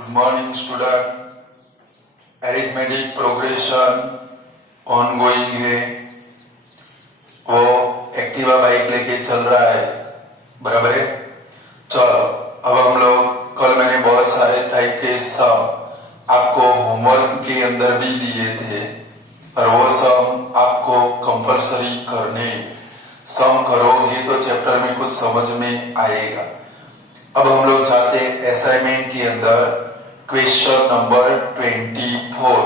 Good morning student. Arithmetic progression ongoing है। वो Activa bike लेके चल रहा है, बराबर है। चलो अब हम लोग, कल मैंने बहुत सारे टाइप के सम आपको होमवर्क के अंदर भी दिए थे और वो सम आपको कंपलसरी करने, सम करोगे तो चैप्टर में कुछ समझ में आएगा। अब हम लोग जाते हैं असाइनमेंट के अंदर, क्वेश्चन नंबर 24,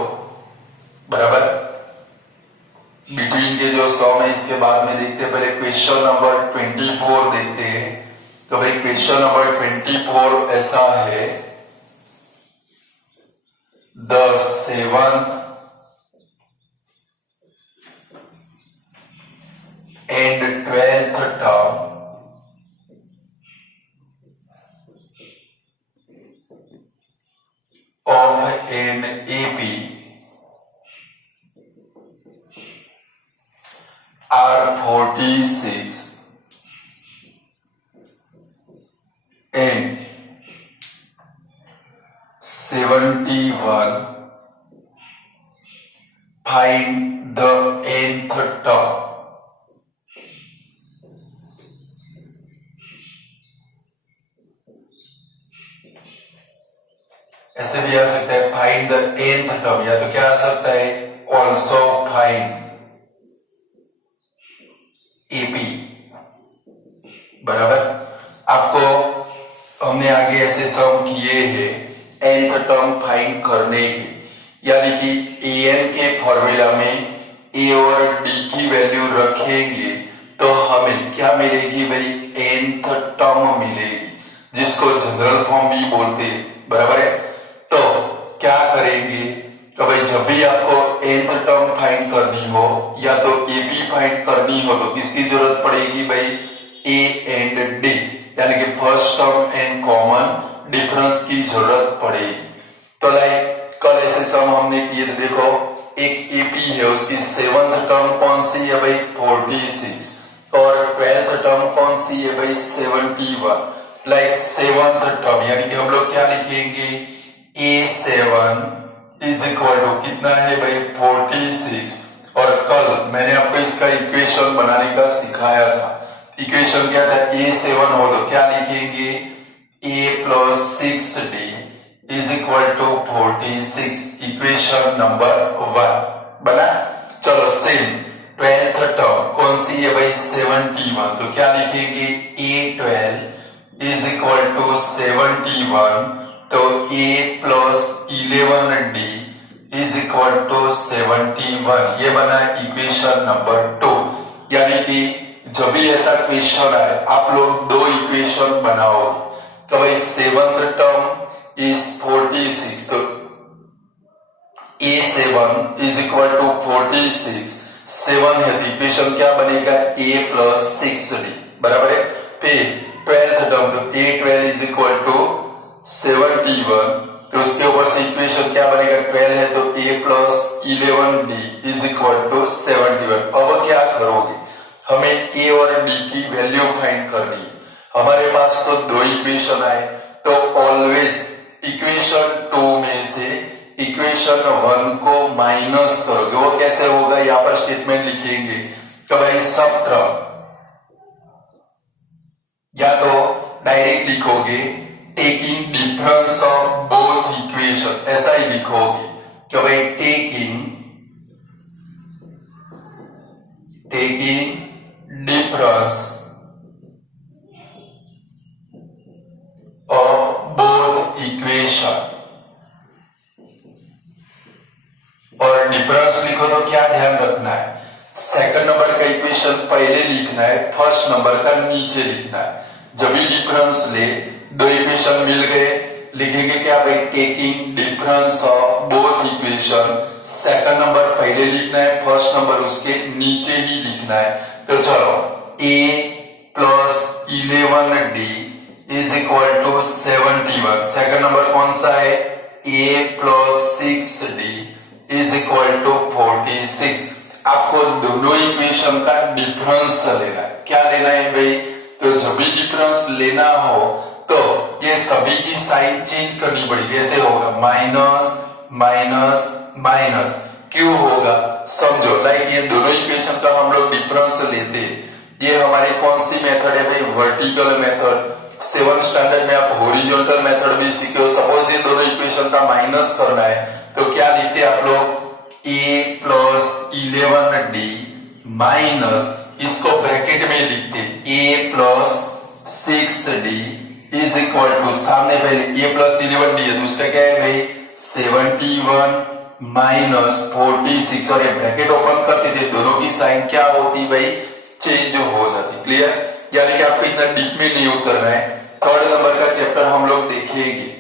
बराबर। बिटवीन के जो सम है इसके बाद में देखते हैं, पहले क्वेश्चन नंबर 24 देखते हैं। तो भाई क्वेश्चन नंबर 24 ऐसा है, the 7th and 12th term of an AP are 46 and 71. Find the nth term. ऐसे भी आ सकता है फाइंड द nth टर्म, या तो क्या आ सकता है ऑल्सो फाइंड एपी, बराबर। आपको हमने आगे ऐसे सम किए हैं nth टर्म फाइंड करने के, यानी कि an के फॉर्मूला में a और d की वैल्यू रखेंगे तो हमें क्या मिलेगी भाई, nth टर्म मिलेगी, जिसको जनरल फॉर्म भी बोलते हैं, बराबर है। तो क्या करेंगे, तो भाई जब भी आपको nth टर्म फाइंड करनी हो या तो AP फाइंड करनी हो तो किसकी जरूरत पड़ेगी भाई, A एंड D, यानी कि first term and common difference की जरूरत पड़ेगी। तो लाइक कल ऐसे सम हमने किए थे, देखो एक AP है, उसकी 7th टर्म कौन सी है भाई 46 और 12th टर्म कौन सी है भाई 71। लाइक 7th टर्म यानी कि हम लोग क्या लिखेंगे, A7 इज इक्वल टू कितना है भाई 46, और कल मैंने आपको इसका इक्वेशन बनाने का सिखाया था। इक्वेशन क्या था, A7 हो तो क्या लिखेंगे, A + 6D is equal to 46, equation number 1 बना। चलो सेम 12th टर्म कौन सी है भाई 71, तो क्या लिखेंगे A12 इज इक्वल टू 71, तो A + 11D is equal to 71, ये बना इक्वेशन नंबर 2। यानी कि जब भी ऐसा क्वेश्चन आए आप लोग दो इक्वेशन बनाओगे, तो भाई 7th टर्म इज 46, तो A7 इज इक्वल टू 46, 7 है तो इक्वेशन क्या बनेगा A + 6D, बराबर है। फिर 12th टर्म, तो A12 इज इक्वल टू 71, तो उसके ऊपर से इक्वेशन क्या बनेगा 12 है तो A + 11D is equal to 71। अब क्या करोगे, हमें A और D की वैल्यू फाइंड करनी है। हमारे पास तो दो इक्वेशन आए, तो ऑलवेज इक्वेशन 2 में से इक्वेशन 1 को माइनस करोगे। वो कैसे होगा, यहाँ पर स्टेटमेंट लिखेंगे तो भाई सब टर्म, या तो डायरेक्ट लिखोगे taking difference of both equation, ऐसा ही लिखोगे कि भाई taking difference of both equation, और डिफरेंस लिखो तो क्या ध्यान रखना है, सेकंड नंबर का इक्वेशन पहले लिखना है, फर्स्ट नंबर का नीचे लिखना है। जब भी डिफरेंस ले, दो इक्वेशन मिल गए, लिखेंगे क्या भाई taking difference of both equation, second number पहले लिखना है, फर्स्ट नंबर उसके नीचे ही लिखना है। तो चलो A + 11D is equal to 71, second number कौन सा है A + 6D is equal to 46। आपको दोनों इक्वेशन का डिफरेंस लेना है। क्या लेना है भाई, तो जब भी डिफरेंस लेना हो तो ये सभी की साइन चेंज करनी पड़ेगी। ऐसे हो होगा माइनस माइनस माइनस, क्यों होगा समझो। लाइक ये दोनों इक्वेशन का हम लोग डिफरेंस लेते हैं। ये हमारी कौन सी मेथड है भाई, वर्टिकल मेथड। 7th स्टैंडर्ड में आप हॉरिजॉन्टल मेथड भी सीखे हो। सपोज ये दोनों इक्वेशन का माइनस करना है तो क्या लिखते हैं आप लोग, a प्लस 11d माइनस, इसको ब्रैकेट में लिखते a plus 6d is equal to, सामने पहले a प्लस 11d है तो उसका क्या है भाई 71 माइनस 46, और ये ब्रैकेट ओपन करते थे दोनों की साइन क्या होती भाई, चेंज हो जाती। क्लियर, यानी कि आपको इतना डीप में नहीं उतरना है। 3rd नंबर का चैप्टर हम लोग देखेंगे,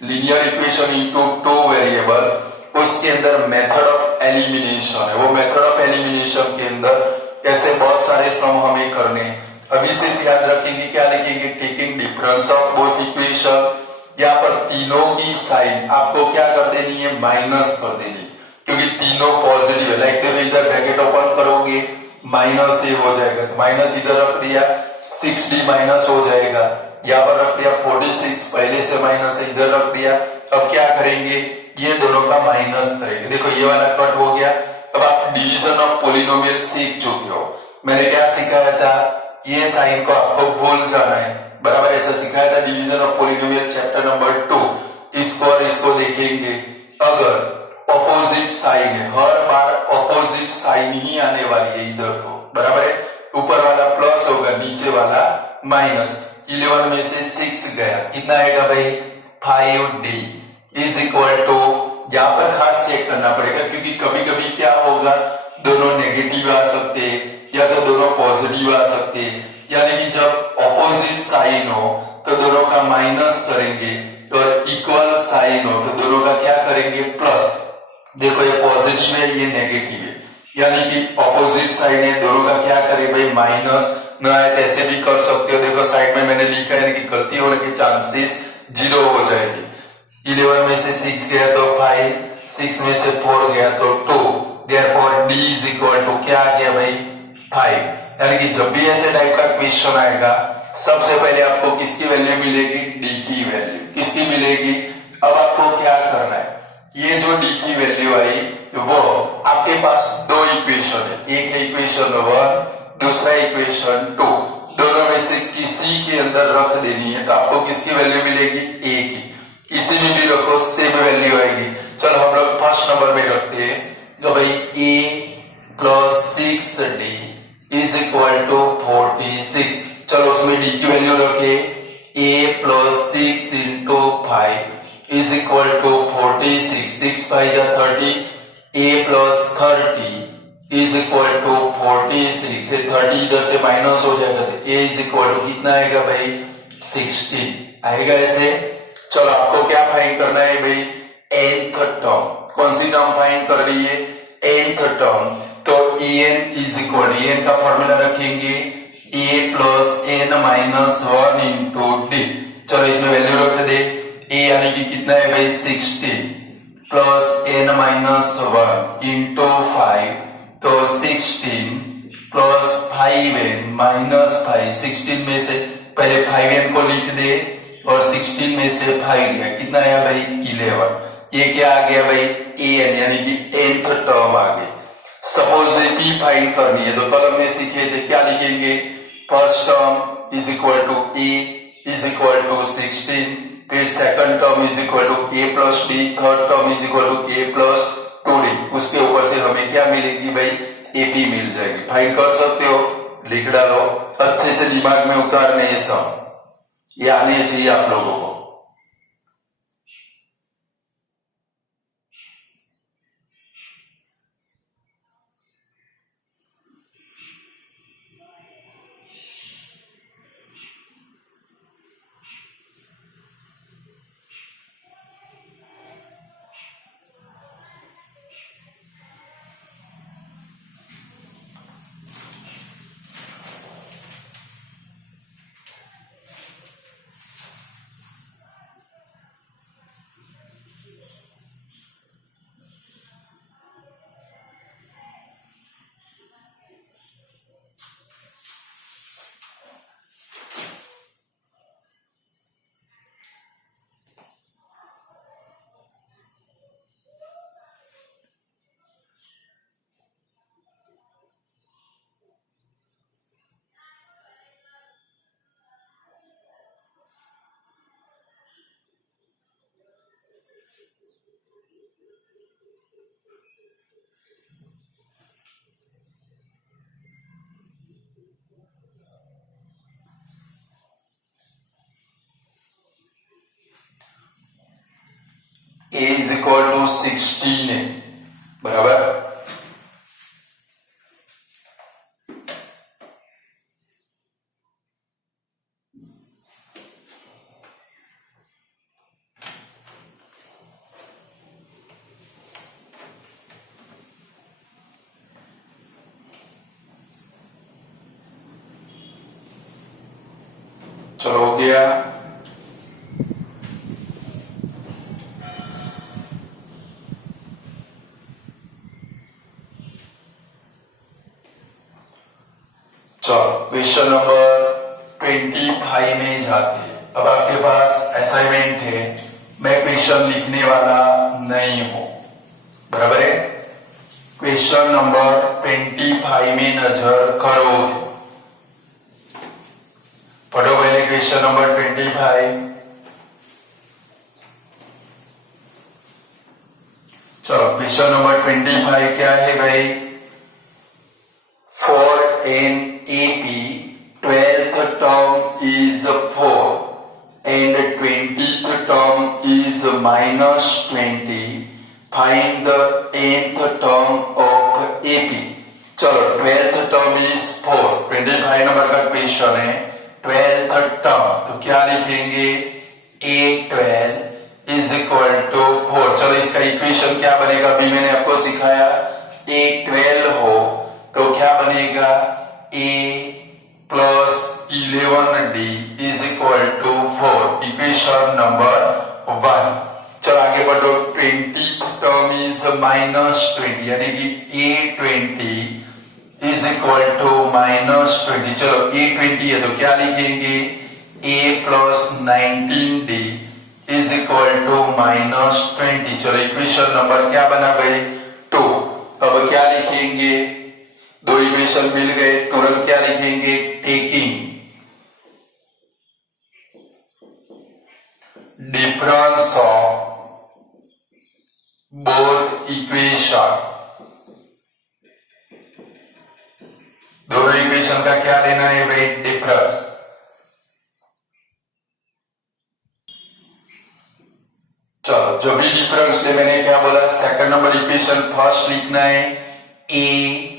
लीनियर इक्वेशन इनटू 2 वेरिएबल। उसके अंदर मेथड ऑफ एलिमिनेशन है, वो मेथड ऑफ एलिमिनेशन के अंदर ऐसे बहुत सारे सम हमें करने। अभी से ध्यान रखेंगे, क्या लिखेंगे, taking difference of both equation. यहाँ पर तीनों की साइन आपको क्या कर देनी है, माइनस कर देनी, क्योंकि तीनों पॉजिटिव है। लाइक देखो इधर ब्रैकेट ओपन करोगे माइनस ए हो जाएगा तो माइनस इधर रख दिया, 6d माइनस हो जाएगा, यहाँ पर रख दिया 46, पहले से माइनस है इधर रख दिया। अब क्या करेंगे, ये दोनों का माइनस करेंगे। देखो ये वाला कट हो गया। अब आप डिवीजन ऑफ पॉलिनोमियल सीख चुके हो। मैंने क्या सिखाया था, ये साइन को आपको भूल जाना है, बराबर ऐसा सिखाया था division of polynomial chapter number 2। इसको और इसको देखेंगे, अगर ऑपोजिट साइन है, हर बार ऑपोजिट साइन ही आने वाली है इधर तो, बराबर है। ऊपर वाला प्लस होगा, नीचे वाला माइनस। 11 में से 6 गया, कितना आएगा भाई 5d इज इक्वल टू, यहाँ पर खास चेक करना पड़ेगा क्योंकि कभी कभी क्या होगा, दोनों नेगेटिव आ सकते या तो दोनों पॉजिटिव आ सकते। यानी कि जब ऑपोजिट साइन हो तो दोनों का माइनस करेंगे, और इक्वल साइन हो तो दोनों का क्या करेंगे, प्लस। देखो ये पॉजिटिव है ये नेगेटिव है, यानी कि ऑपोजिट साइन है, दोनों का क्या करें भाई माइनस। न आए ऐसे भी कर सकते हो, देखो साइड में मैंने लिखा है कि गलती होने के चांसेस 0 हो जाएगी। 11 में से 6 गया तो 5, 6 में से 4 गया तो 2, therefore d is equal to क्या आ गया भाई 5। यानी कि जब भी ऐसे टाइप का क्वेश्चन आएगा सबसे पहले आपको किसकी वैल्यू मिलेगी, d की वैल्यू किसकी मिलेगी। अब आपको क्या करना है, ये जो d की वैल्यू आई वो आपके पास दो इक्वेशन है, एक है इक्वेशन 1, दूसरा इक्वेशन 2, दोनों में से किसी के अंदर रख देनी है तो आपको किसकी वैल्यू मिलेगी, a की। किसी में भी रखो सेम वैल्यू आएगी। चलो हम लोग फर्स्ट नंबर में रखते हैं, तो भाई a plus 6d is equal to 46। चलो उसमें d की वैल्यू रखे, a plus 6 into 5 is equal to 46, 6 5 जा 30, a plus 30 is equal to 46 से 30 इधर से माइनस हो जाएगा तो a इज इक्वल टू कितना आएगा भाई 16 आएगा ऐसे। चलो आपको क्या फाइंड करना है भाई, nth टर्म। कौन सी टर्म फाइंड कर रही है, nth टर्म। तो en इज इक्वल, en का फॉर्मूला रखेंगे a plus n minus 1 into d। चलो इसमें वैल्यू रख दे, a यानी कि कितना है भाई 16 प्लस n माइनस 1 इंटू 5, तो 16 प्लस 5n माइनस 5। 16 में से पहले 5n को लिख दे और 16 में से 5 गया, कितना आया भाई 11। ये क्या आ गया भाई an यानी कि nth टर्म आ गई। सपोजिटिव फाइंड करनी है तो कल में सीखे थे क्या लिखेंगे, first term is equal to a is equal to 16, फिर second term is equal to a plus d, third term is equal to a plus 2d। उसके ऊपर से हमें क्या मिलेगी भाई ap मिल जाएगी। फाइंड कर सकते हो, लिख डालो, अच्छे से दिमाग में उतारने ये सब, ये आने चाहिए आप लोगों को। a इज इक्वल टू 16 है, बराबर। चलो हो गया। चलो क्वेश्चन नंबर 25 में जाते हैं। अब आपके पास असाइनमेंट है, मैं क्वेश्चन लिखने वाला नहीं हूं, बराबर है। क्वेश्चन नंबर 25 में नजर करो, पढ़ो पहले क्वेश्चन नंबर 25। चलो क्वेश्चन नंबर 25 क्या है भाई? For an AP 12th term is 4 and 20th term is -20. Find the nth term of AP. चलो 12th term is 4, 25 नंबर का क्वेश्चन है। 12th term तो क्या लिखेंगे? A12 is equal to 4। चलो इसका इक्वेशन क्या बनेगा? अभी मैंने आपको सिखाया, A12 हो तो क्या बनेगा? A plus 11D is equal to 4, equation number 1। चलो आगे बढ़ो। 20th टर्म इज -20, यानी कि A20 इज इक्वल टू -20। चलो A20 है तो क्या लिखेंगे? A plus 19D is equal to -20। चलो इक्वेशन नंबर क्या बना भाई? 2। अब क्या लिखेंगे? दो इक्वेशन मिल गए, तुरंत क्या लिखेंगे? Taking difference of both equation. दोनों इक्वेशन का क्या लेना है भाई? डिफरेंस। चलो जो भी डिफरेंस ले, मैंने क्या बोला? सेकंड नंबर इक्वेशन फर्स्ट लिखना है, A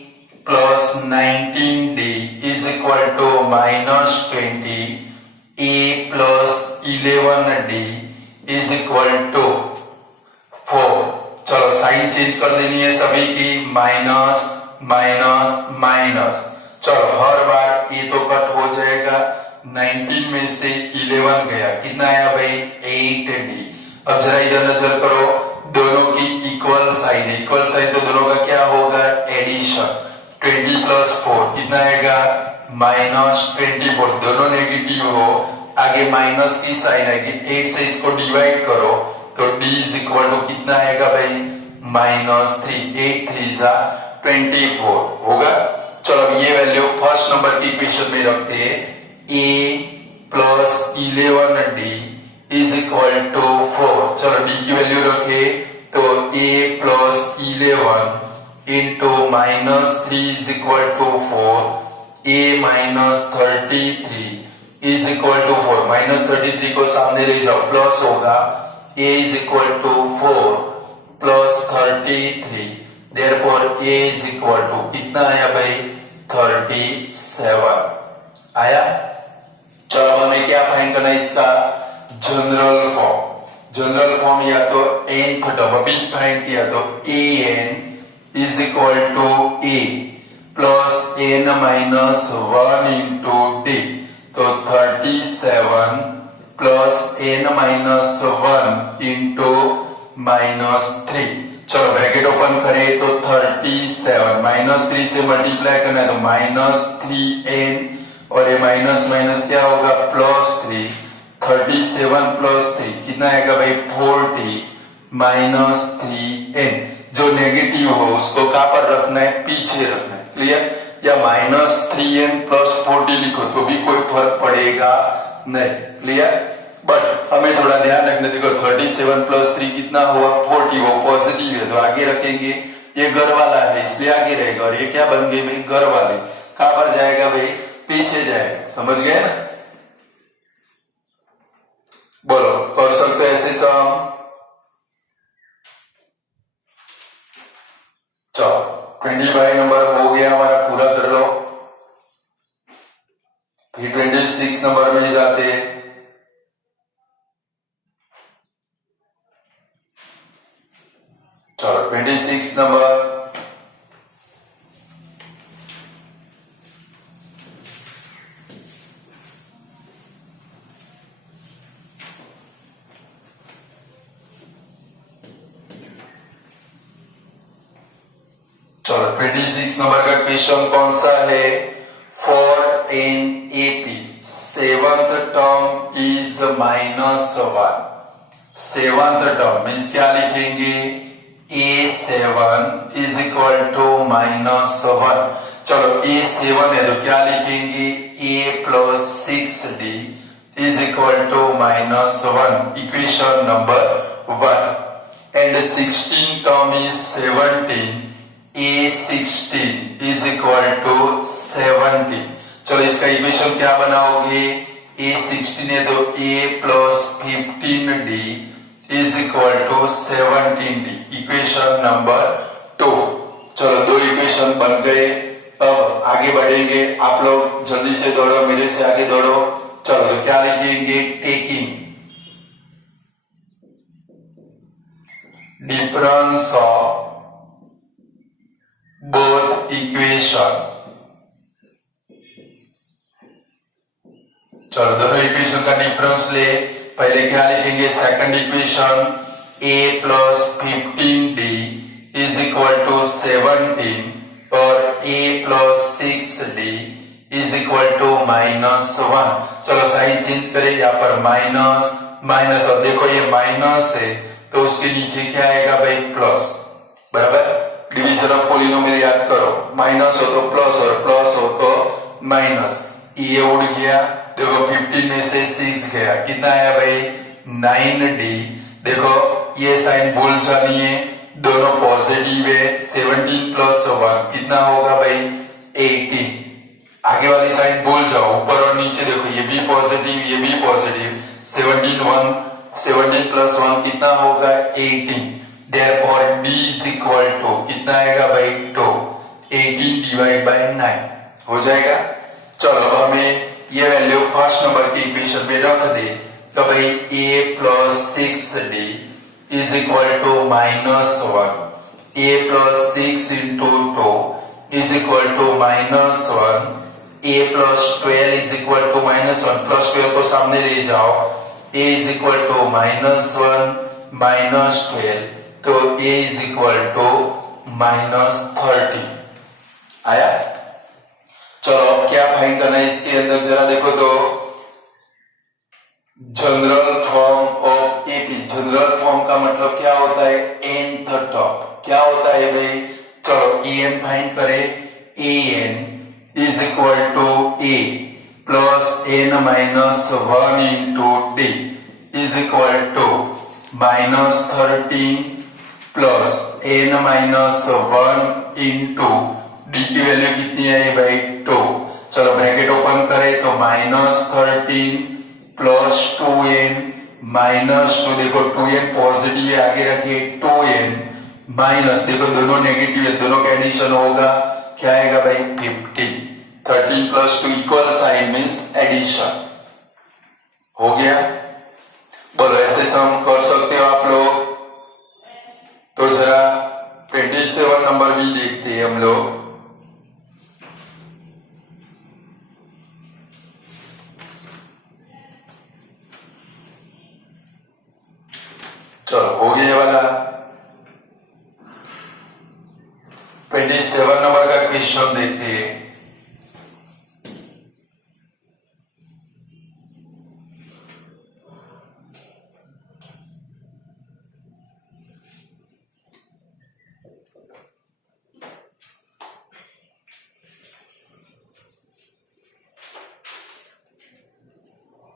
plus 19D is equal to -20, A plus 11D is equal to 4। चलो साइन चेंज कर देनी है सभी की, माइनस माइनस माइनस। चलो हर बार ये तो कट हो जाएगा, 19 में से 11 गया, कितना आया भाई? 8D। अब जरा इधर नजर करो, दोनों की इक्वल साइन है, इक्वल साइन तो दोनों का क्या होगा? एडिशन। 20 प्लस 4 कितना आएगा? -24। दोनों नेगेटिव हो, आगे माइनस की साइन आएगी, 8 से इसको डिवाइड करो तो D इज इक्वल टू कितना आएगा भाई? -3। 8 3 जा 24 होगा। चलो ये वैल्यू फर्स्ट नंबर की इक्वेशन में रखते हैं, A plus 11D is equal to 4। चलो D की वैल्यू रखे तो A plus 11 into -3 is equal to 4, A -33 is equal to 4। -33 को सामने ले जाओ, प्लस होगा, A is equal to 4 plus 33, therefore A is equal to कितना आया भाई? 37 आया। चलो हमें क्या फाइंड करना है? इसका जनरल फॉर्म। जनरल फॉर्म या तो nth टर्म अभी फाइंड किया तो an is equal to A plus n minus 1 into D, तो 37 प्लस n माइनस 1 इंटू -3। चलो ब्रैकेट ओपन करें तो 37 -3 से मल्टीप्लाई करना है तो -3n, और ये माइनस माइनस क्या होगा? +3। 37 प्लस 3 कितना आएगा भाई? 40 -3n। जो नेगेटिव हो उसको कहां पर रखना है? पीछे रखना है, क्लियर? या -3n प्लस 40 लिखो तो भी कोई फर्क पड़ेगा नहीं, क्लियर? बट हमें थोड़ा ध्यान रखना, देखो 37 प्लस 3 कितना हुआ? 40, वो पॉजिटिव है तो आगे रखेंगे, ये घर वाला है इसलिए आगे रहेगा, और ये क्या बन गए भाई? घर वाले। कहां पर जाएगा भाई? पीछे जाएगा, समझ गए ना? बोलो, कर सकते ऐसे सम? 25 नंबर हो गया हमारा, पूरा कर लो। फिर 26 नंबर में जाते हैं। चलो 26 नंबर, चलो 26 नंबर का क्वेश्चन कौन सा है? For an AP seventh term is -1। Seventh term means क्या लिखेंगे? A7 is equal to -1। चलो A7 है तो क्या लिखेंगे? A plus 6D is equal to -1, equation number 1। And 16 term is 17, A16 is equal to 17। चलो इसका इक्वेशन क्या बनाओगे? A16 है तो A plus 15D is equal to 17D, equation number 2। चलो दो इक्वेशन बन गए। अब आगे बढ़ेंगे, आप लोग जल्दी से दौड़ो, मेरे से आगे दौड़ो। चलो तो क्या लिखेंगे? Taking difference of both equation. चलो दोनों इक्वेशन का डिफरेंस ले। पहले क्या लिखेंगे? Second equation A plus 15D is equal to 17 और A plus 6D is equal to -1। चलो साइन चेंज करें, यहाँ पर माइनस माइनस, और देखो ये माइनस है तो उसके नीचे क्या आएगा भाई? प्लस। बराबर, डिवीजन ऑफ पॉलिनोमियल याद करो, माइनस हो तो प्लस और प्लस हो तो माइनस। ये उड़ गया, देखो 15 में से 6 गया, कितना आया भाई? 9D। देखो ये साइन भूल जानी है, दोनों पॉजिटिव है। 17 प्लस 1 कितना होगा भाई? 18। आगे वाली साइन भूल जाओ, ऊपर और नीचे देखो, ये भी पॉजिटिव ये भी पॉजिटिव। 17 प्लस 1 कितना होगा? 18। Therefore D is equal to कितना आएगा भाई? 2। 18 डिवाइड बाय 9 हो जाएगा। चलो अब हमें ये वैल्यू फर्स्ट नंबर की इक्वेशन में रख दे तो भाई A plus 6D is equal to -1। A plus 6 into 2 is equal to -1। A plus 12 is equal to -1, plus 12 को सामने ले जाओ। A इज इक्वल टू -1 -12, तो A इज इक्वल टू -30 आया। चलो अब क्या फाइंड करना है इसके अंदर, जरा देखो तो general form of AP. General form का मतलब क्या होता है? nth टर्म। क्या होता है भाई? चलो an फाइंड करें। an is equal to a plus n minus 1 into d is equal to -13 plus n minus 1 into D की वैल्यू कितनी है भाई? 2। चलो ब्रैकेट ओपन करें तो -13 प्लस 2n -2, देखो 2n पॉजिटिव है, आगे रखिए 2n माइनस, देखो दोनों नेगेटिव है, दोनों का एडिशन होगा, क्या आएगा भाई? 15। 13 plus 2 equal sign means addition हो गया। बोलो ऐसे सम कर सकते हो आप लोग? तो जरा 27 नंबर भी देखते हैं हम लोग। चलो हो गया वाला 27 नंबर का क्वेश्चन देखते हैं।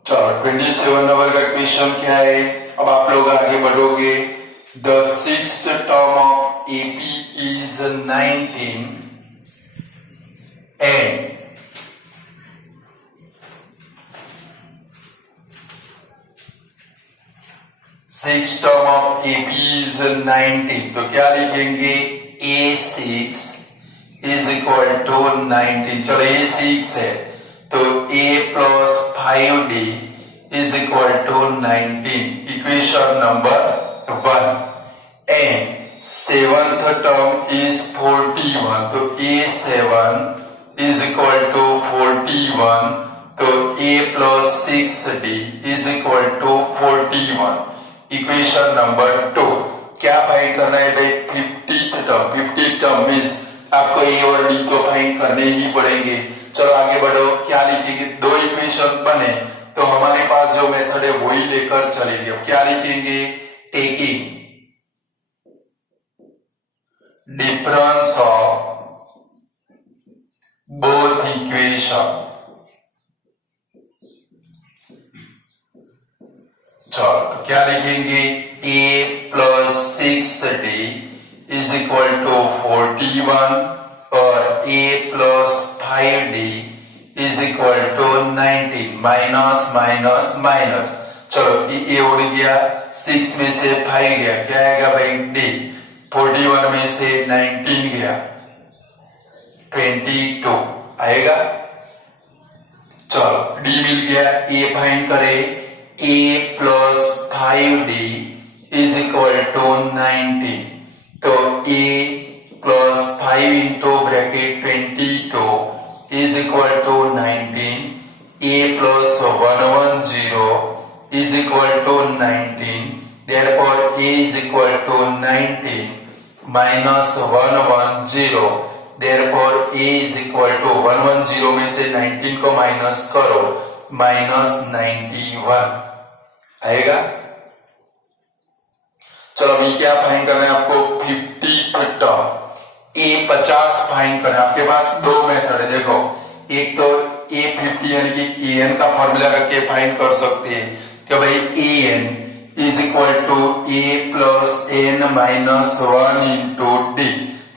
चलो 27 नंबर का क्वेश्चन क्या है? अब आप लोग आगे बढ़ोगे। The sixth term of AP is 19 and six term of AP is 19, तो क्या लिखेंगे? A6 is equal to 19। चलो ये 6 है तो a plus 5d is equal to 19, equation number 1। And seventh term is 41, तो a7 इज इक्वल टू 41, तो a plus 6d is equal to 41, equation number 2। क्या फाइंड करना है भाई? 50th टर्म मीन्स आपको ए और डी तो फाइंड करने ही पड़ेंगे। चलो आगे बढ़ो, क्या लिखेंगे? दो इक्वेशन बने तो हमारे पास जो मेथड है वही लेकर चलेंगे। अब क्या लिखेंगे? Taking difference of both equation. चलो तो क्या लिखेंगे? a plus 6d is equal to 41 और a plus 5d is equal to 19, minus minus minus. चलो ये उड़ गया, 6 में से 5 गया, क्या आएगा भाई? d। 41 में से 19 गया, 22 आएगा। चलो d मिल गया, a फाइंड करें। a plus 5d is equal to 19, तो a plus 5 into bracket 22 is equal to 19, a plus 110 is equal to 19, therefore a is equal to 19 minus 110, therefore a is equal to 110 में से 19 को minus करो, minus 91 आएगा। चलो अभी क्या find करना है आपको? 50th टर्म a 50 फाइंड करना है। आपके पास दो मेथड है, देखो एक तो a 50 यानी कि an का फॉर्मूला रख के फाइंड कर सकते हैं कि भाई an is equal to a plus n minus 1 into d।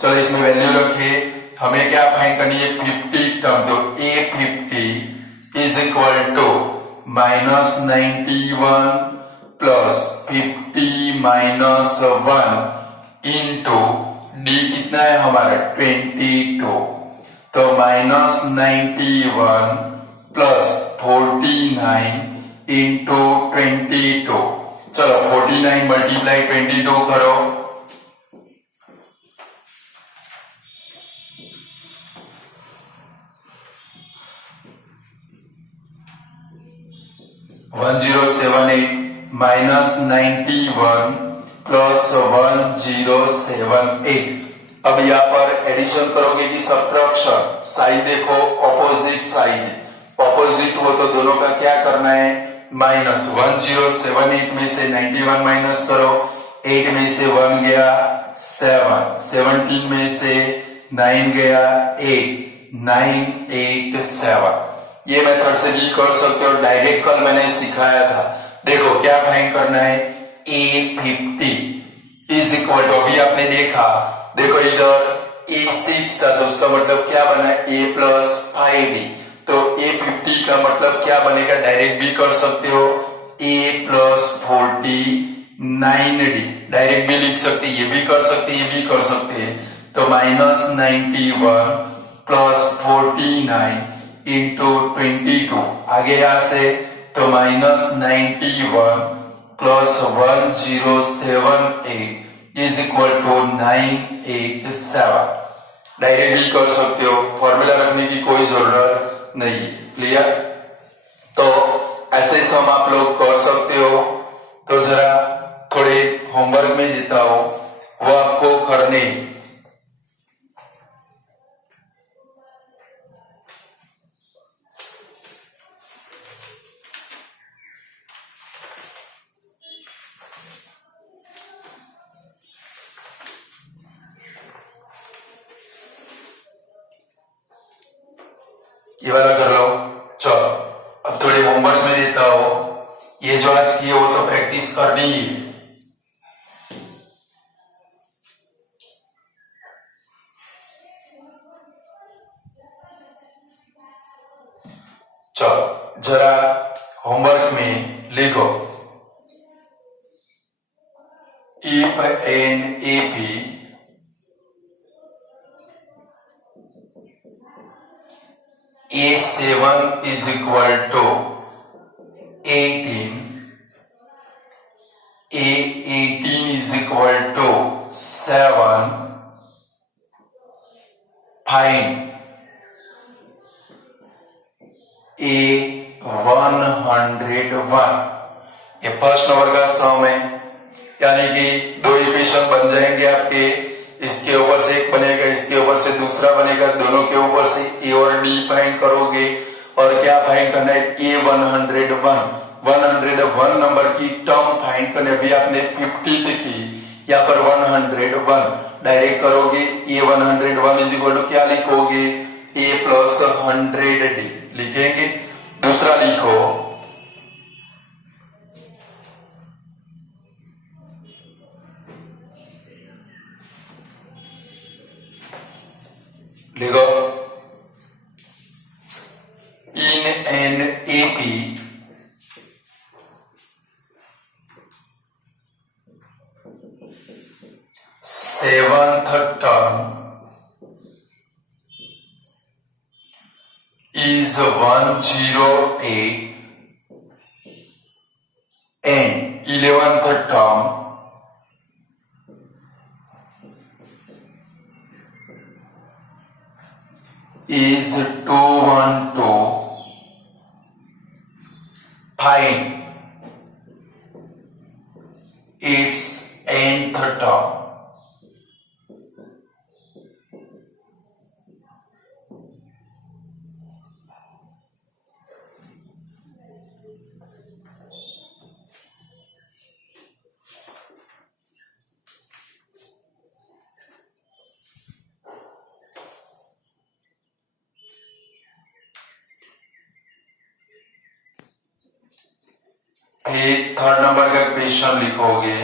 चलो इसमें वैल्यू रखे, हमें क्या फाइंड करनी है? 50 टर्म, तो a 50 is equal to minus 91 plus 50 minus 1 into d कितना है हमारा? 22, तो माइनस 91 प्लस 49 इंटू 22। चलो 49 मल्टीप्लाई 22 करो, 1078 माइनस 91 प्लस 1078। अब यहाँ पर एडिशन करोगे कि सब्ट्रैक्शन? साइड देखो, ऑपोजिट साइड, ऑपोजिट हो तो दोनों का क्या करना है? माइनस। 1078 में से 91 माइनस करो, 8 में से 1 गया 7, 17 में से 9 गया 8, 987। ये मेथड से भी कर सकते हो, डायरेक्ट कल मैंने सिखाया था। देखो क्या फाइंड करना है? a50 इज इक्वल टू, अभी आपने देखा, देखो इधर a6 था तो उसका मतलब क्या बना? a प्लस 5d, तो a50 का मतलब क्या बनेगा? डायरेक्ट भी कर सकते हो, a प्लस 49d, डायरेक्ट भी लिख सकते, ये भी कर सकते, ये भी कर सकते हैं। तो माइनस 91 प्लस 49 इंटू 22, आगे यहां से तो minus 91 plus 1078 is equal to 987। Direct भी कर सकते हो, फॉर्मूला रखने की कोई जरूरत नहीं। क्लियर? तो ऐसे सम आप लोग कर सकते हो। तो जरा थोड़े होमवर्क में देता हो, वो आपको करने। ये वाला कर लो। चलो अब थोड़े होमवर्क में देता हो, ये जो आज किए वो तो प्रैक्टिस करनी ही है। चलो जरा होमवर्क में लिखो, if an AP 7 is equal to 18. A18 is equal to 7. Find A101. ये फर्स्ट नंबर का सम है, यानी कि दो इक्वेशन बन जाएंगे आपके। इसके ऊपर से एक बनेगा, इसके ऊपर से दूसरा बनेगा, दोनों के ऊपर से ए और डी फाइंड करोगे। और क्या फाइंड करना है? A101 नंबर की टर्म फाइंड करने। अभी आपने 50 लिखी, यहाँ पर 101 डायरेक्ट करोगे। A101 इज इक्वल टू क्या लिखोगे? A प्लस 100D लिखेंगे। दूसरा लिखो in an AP seventh term is 108 and 11th term is 212. Find its nth term. Third number का क्वेश्चन लिखोगे।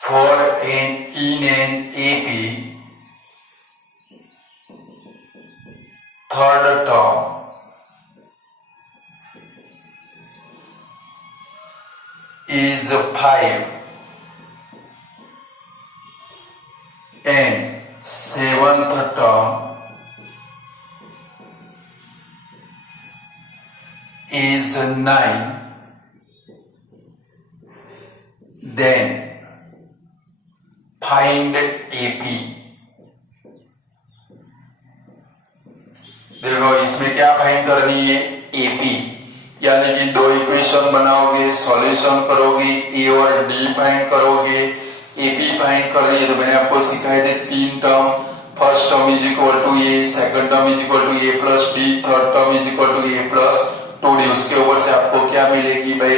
For n in an AP third term is 5 and seventh term is 9, then find AP। देखो इसमें क्या find करनी है? AP, यानी कि दो इक्वेशन बनाओगे, सॉल्यूशन करोगे, ए और डी फाइंड करोगे। AP फाइंड कर रही है तो मैंने आपको सिखाए थे 3 term. First term is equal to a, second term is equal to a plus d, third term is equal to a plus 2D। उसके ऊपर से आपको क्या मिलेगी भाई?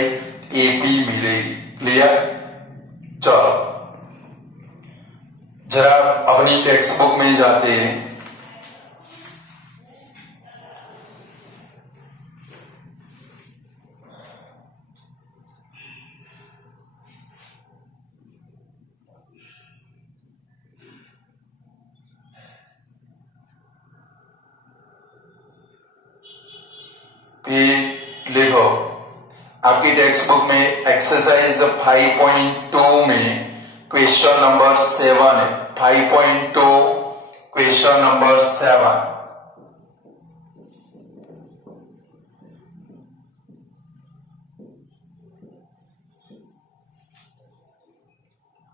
AP मिलेगी। क्लियर? चलो जरा अपनी टेक्स्ट बुक में जाते हैं। लिखो आपकी टेक्स्ट बुक में एक्सरसाइज 5.2 में क्वेश्चन नंबर 7 है। 5.2 क्वेश्चन नंबर 7।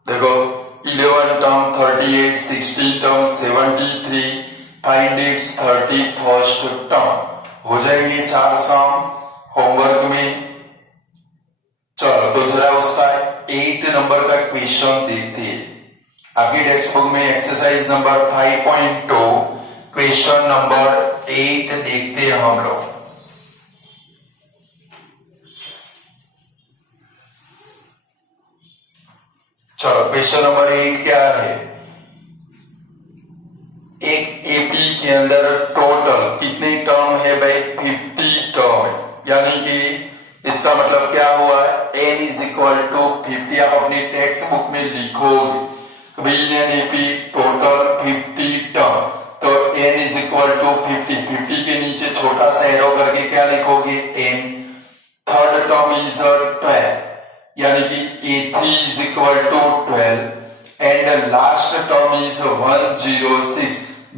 देखो 11 term 38, 16 term 73, find its 31st term. हो जाएंगे 4 सम होमवर्क में। चलो तो जरा उसका 8 नंबर का क्वेश्चन देखते हैं। आपकी टेक्स्ट बुक में एक्सरसाइज नंबर 5.2 क्वेश्चन नंबर 8 देखते हैं हम लोग। चलो क्वेश्चन नंबर 8 क्या है? एक एपी के अंदर टोटल कितने टर्म है भाई? 50 टर्म है। यानी कि इसका मतलब क्या हुआ है? n is equal to 50। आप अपनी टेक्स्ट बुक में लिखोगे एपी टोटल 50 टर्म, तो n इज इक्वल टू 50। 50 के नीचे छोटा सा एरो करके क्या लिखोगे? n। थर्ड टर्म इज 12, यानी कि A3 is equal to 12 and last term is 106।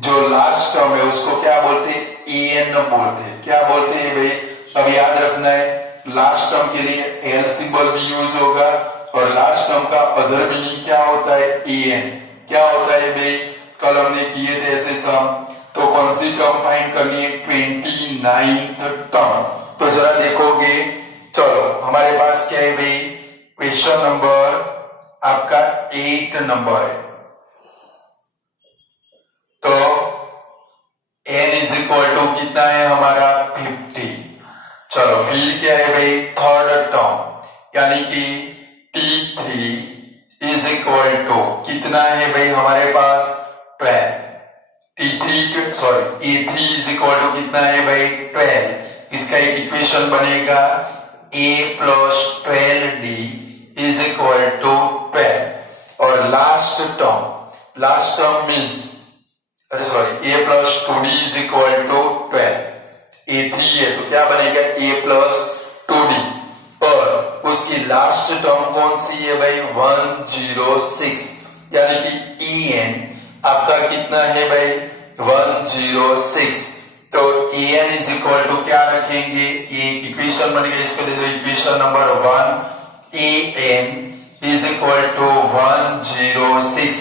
जो लास्ट टर्म है उसको क्या बोलते हैं, एन बोलते हैं। क्या बोलते हैं भाई, अब याद रखना है लास्ट टर्म के लिए एल सिंबल भी यूज होगा और लास्ट टर्म का अदर मीनिंग क्या होता है, एन। क्या होता है भाई, कल हमने किए थे ऐसे सम, तो कौन सी टर्म फाइंड करनी है, 29th टर्म। तो जरा देखोगे, चलो हमारे पास क्या है भाई, क्वेश्चन नंबर आपका 8 नंबर है। तो n इज इक्वल टू कितना है हमारा 50। चलो फिर क्या है भाई, थर्ड टर्म यानी कि t3 इज इक्वल टू कितना है भाई हमारे पास 12। a3 इज इक्वल टू कितना है भाई 12। इसका एक इक्वेशन बनेगा a plus 12d is equal to 12। और last term means a plus 2d is equal to 12। a3 है तो क्या बनेगा a प्लस 2d और उसकी लास्ट टर्म कौन सी है भाई 106, यानी कि en आपका कितना है भाई 106। तो an इज इक्वल टू क्या रखेंगे, ये इक्वेशन बनेगा, इसको दे दो equation number 1, an is equal to 106।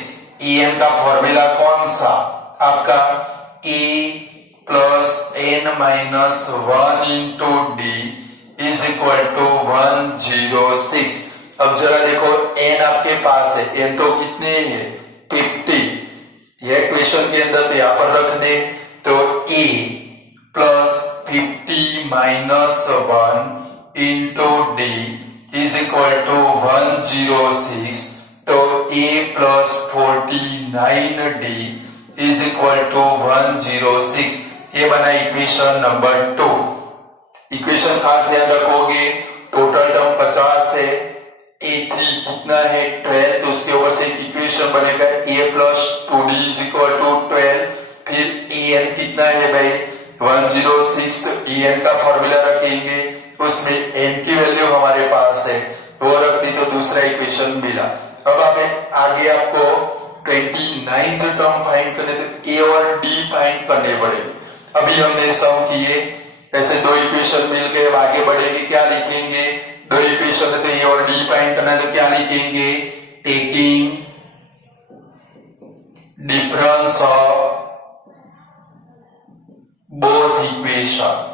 an का फॉर्मूला कौन सा आपका a plus n minus 1 into d is equal to 106। अब जरा देखो n आपके पास है, n तो कितने है 50, यह क्वेश्चन के अंदर तो यहां पर रख दे। तो a plus 50 minus 1 into d is equal to 106। तो a plus 49d is equal to 106। ये बना इक्वेशन नंबर 2। इक्वेशन खास ध्यान रखोगे, टोटल टर्म 50 है, a3 कितना है 12, तो उसके ऊपर से एक इक्वेशन बनेगा a plus 2d is equal to 12। फिर an कितना है भाई 106, तो an का फॉर्मूला रखेंगे, उसमें n की वैल्यू हमारे पास है वो रख दी तो दूसरा इक्वेशन मिला। अब हमें आगे आपको 29th टर्म फाइंड करने, तो a और d फाइंड करने पड़ेंगे। अभी हमने सम किए, ऐसे दो इक्वेशन मिल गए, अब आगे बढ़ेंगे, क्या लिखेंगे, दो इक्वेशन है तो a और d फाइंड करना है तो क्या लिखेंगे, taking difference of both equation.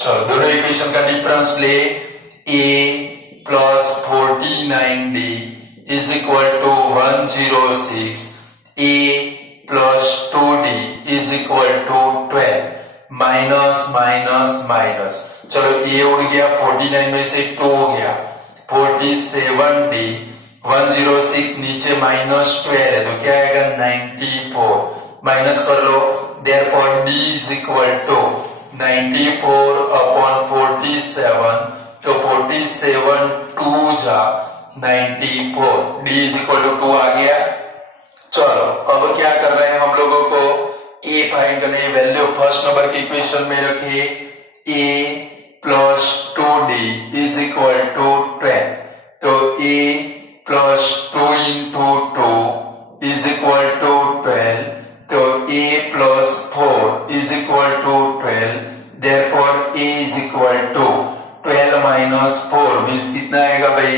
चलो दोनों इक्वेशन का डिफरेंस ले, a plus 49d is equal to 106, a plus 2d is equal to 12, minus minus minus, चलो a उड़ गया, 49 में से 2 हो गया, 47d 106 नीचे माइनस 12 है तो क्या आएगा 94, माइनस कर लो, therefore d is equal to 94 upon 47, तो 47 2 जा 94, d इज इक्वल टू 2 आ गया। चलो अब क्या कर रहे हैं हम लोगों को a फाइंड करने, वैल्यू फर्स्ट नंबर के इक्वेशन में रखिए, a plus 2d is equal to 12, तो a plus 2 into 2 is equal to 12, तो a plus 4 is equal to 12, therefore a is equal to 12 minus 4 means कितना आएगा भाई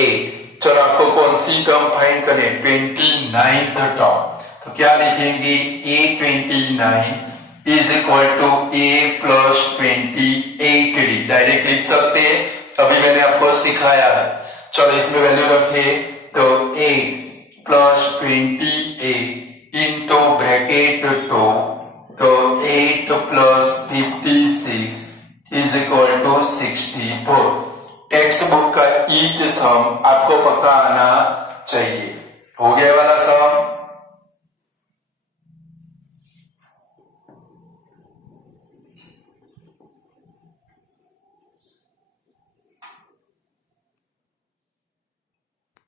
8। चलो आपको कौन सी टर्म फाइंड करें, 29th टर्म, तो क्या लिखेंगे, a29 is equal to a plus 28d, direct लिख सकते हैं, अभी मैंने आपको सिखाया है। चलो इसमें वैल्यू रखे, तो 8 प्लस 28 इंटू ब्रैकेट 2, तो 8 plus 56 is equal to 64। Textbook each sum सम आपको पक्का आना चाहिए। हो गया वाला